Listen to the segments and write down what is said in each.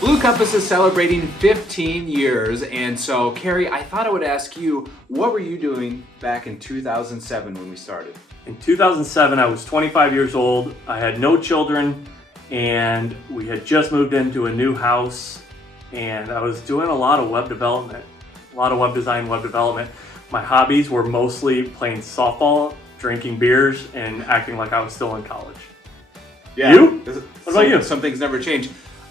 Blue Compass is celebrating 15 years, and so Carrie, I thought I would ask you, what were you doing back in 2007 when we started? In 2007, I was 25 years old. I had no children, and we had just moved into a new house, and I was doing a lot of web development, a lot of web design, web development. My hobbies were mostly playing softball, drinking beers, and acting like I was still in college. Yeah. You? What about you? Some things never change.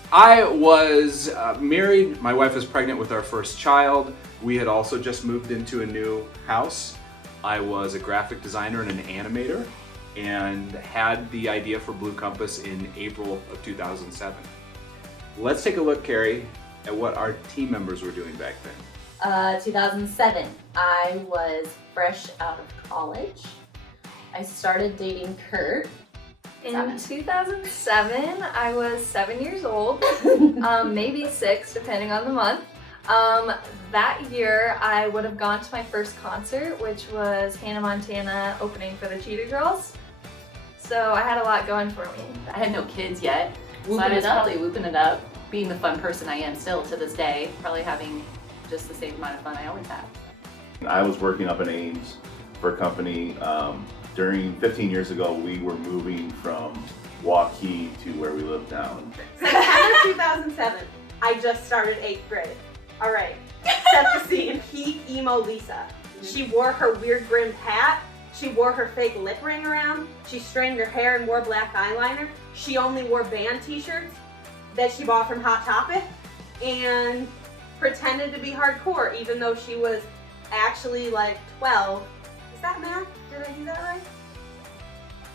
I was married. My wife was pregnant with our first child. We had also just moved into a new house. I was a graphic designer and an animator, and had the idea for Blue Compass in April of 2007. Let's take a look, Carrie, at what our team members were doing back then. 2007, I was fresh out of college. I started dating Kurt. In 2007, I was 7 years old, maybe 6, depending on the month. That year, I would have gone to my first concert, which was Hannah Montana opening for the Cheetah Girls. So I had a lot going for me. I had no kids yet, so I was probably whooping it up, being the fun person I am still to this day, probably having just the same amount of fun I always have. I was working up in Ames for a company. During 15 years ago, we were moving from Waukee to where we live now. September 2007, I just started 8th grade. All right, set the scene. Peak emo Lisa. She wore her weird brimmed hat. She wore her fake lip ring around. She straightened her hair and wore black eyeliner. She only wore band t-shirts that she bought from Hot Topic and pretended to be hardcore even though she was actually like 12. Is that math? Did I do that right?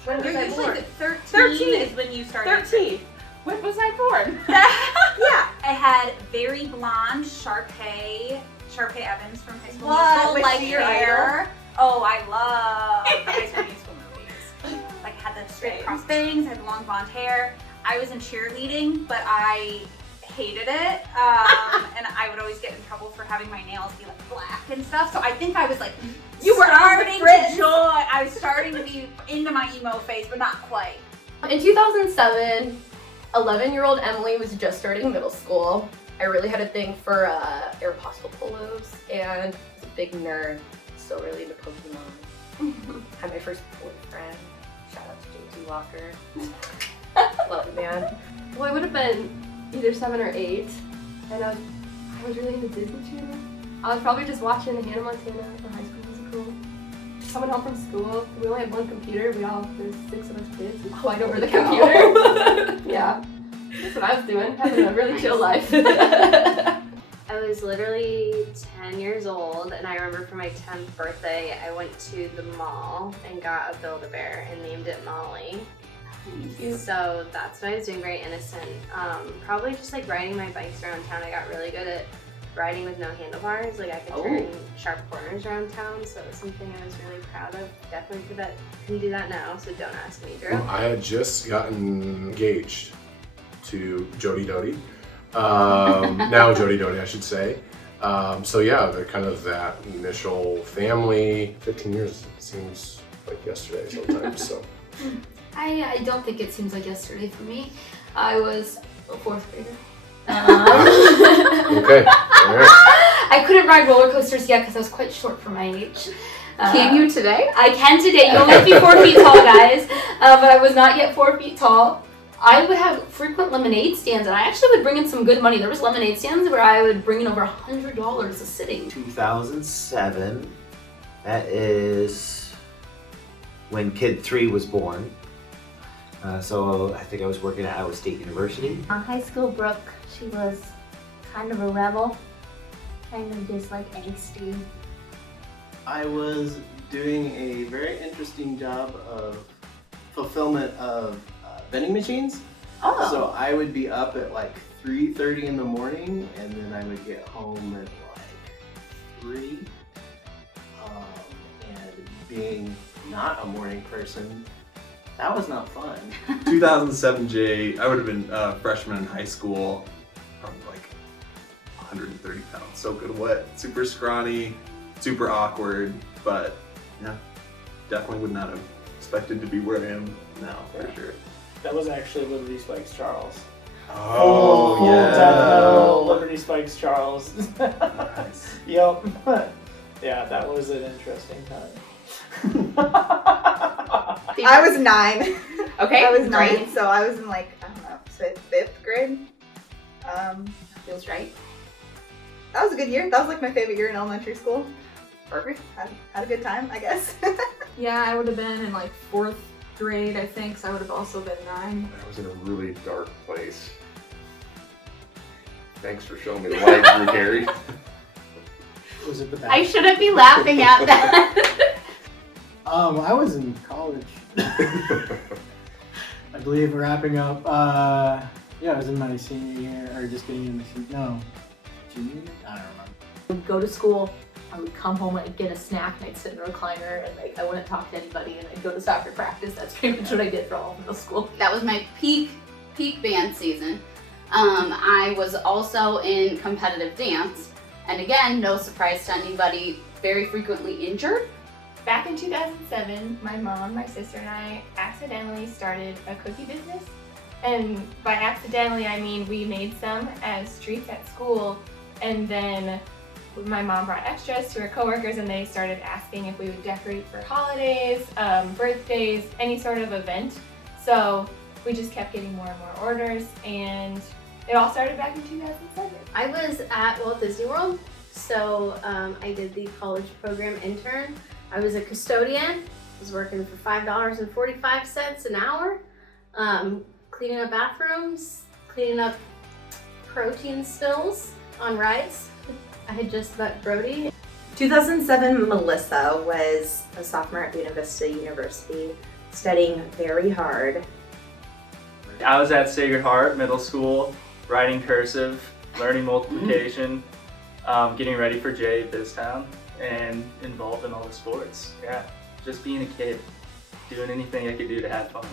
When You're was I usually born? 13 is when you started. 13. When was I born? Yeah. I had very blonde Sharpay Evans from High School What? Musical, Was like she your hair. Oh, I love the High School Musical movies. Like had the straight cross bangs, had long blonde hair. I was in cheerleading, but I hated it, and I would always get in trouble for having my nails be like black and stuff. So I think I was like, You were starting frizz. to joy. I was starting to be into my emo phase, but not quite. In 2007, 11-year-old Emily was just starting middle school. I really had a thing for Aeropostale polos, and I was a big nerd, still really into Pokemon. Had my first boyfriend. Shout out to JT Walker. Love you, man. Well, I would have been either 7 or 8, and I was really into Disney Channel. I was probably just watching Hannah Montana or High School Musical. Coming home from school, we only had one computer. There's 6 of us kids. We fight over the computer. Yeah, that's what I was doing, having a really chill life. I was literally 10 years old, and I remember for my 10th birthday, I went to the mall and got a Build-A-Bear and named it Molly. So that's what I was doing, very innocent. Probably just like riding my bikes around town. I got really good at riding with no handlebars. Like I could turn sharp corners around town, so it was something I was really proud of. Definitely couldn't do that now, so don't ask me, Drew. I had just gotten engaged to Jody Doty. Now Jody Doty, I should say. So yeah, they're kind of that initial family. 15 years seems like yesterday sometimes, so. I don't think it seems like yesterday for me. I was a 4th grader. Okay, all right. I couldn't ride roller coasters yet because I was quite short for my age. Can you today? I can today. You only have to be 4 feet tall, guys. But I was not yet 4 feet tall. I would have frequent lemonade stands, and I actually would bring in some good money. There was lemonade stands where I would bring in over $100 a sitting. 2007. That is when Kid 3 was born. So I think I was working at Iowa State University. High school Brooke, she was kind of a rebel, kind of just like angsty. I was doing a very interesting job of fulfillment of vending machines. Oh. So I would be up at like 3:30 in the morning, and then I would get home at like 3. And being not a morning person, that was not fun. 2007 Jay, I would have been a freshman in high school, probably like 130 pounds, soaking wet, super scrawny, super awkward, but yeah, definitely would not have expected to be where I am now, for sure. That was actually Liberty Spikes Charles. Oh, Full yeah. likes Charles. Nice. Yep. Yeah, that was an interesting time. I was 9. Okay, I was 9, great. so I was in like, I don't know, 5th grade. Feels right. That was a good year. That was like my favorite year in elementary school. Perfect. Had a good time, I guess. Yeah, I would have been in like 4th grade, I think, so I would have also been 9. I was in a really dark place. Thanks for showing me the light, Drew Carey. Was it the best? I shouldn't be laughing at that. I was in college. I believe wrapping up. Yeah, I was in my senior year, or just getting in my junior year. I don't remember. I would go to school, I would come home, I'd get a snack, and I'd sit in a recliner, and I wouldn't talk to anybody, and I'd go to soccer practice. That's pretty much what I did for all of middle school. That was my peak band season. I was also in competitive dance, and again, no surprise to anybody, very frequently injured. Back in 2007, my mom, my sister, and I accidentally started a cookie business. And by accidentally, I mean we made some as treats at school, and then my mom brought extras to her coworkers, and they started asking if we would decorate for holidays, birthdays, any sort of event. So we just kept getting more and more orders, and it all started back in 2007. I was at Walt Disney World, so I did the college program intern. I was a custodian. I was working for $5.45 an hour, cleaning up bathrooms, cleaning up protein spills on rides. I had just met Brody. 2007, Melissa was a sophomore at Buena Vista University, studying very hard. I was at Sacred Heart Middle School, writing cursive, learning multiplication, getting ready for J Biztown, and involved in all the sports. Yeah, just being a kid, doing anything I could do to have fun.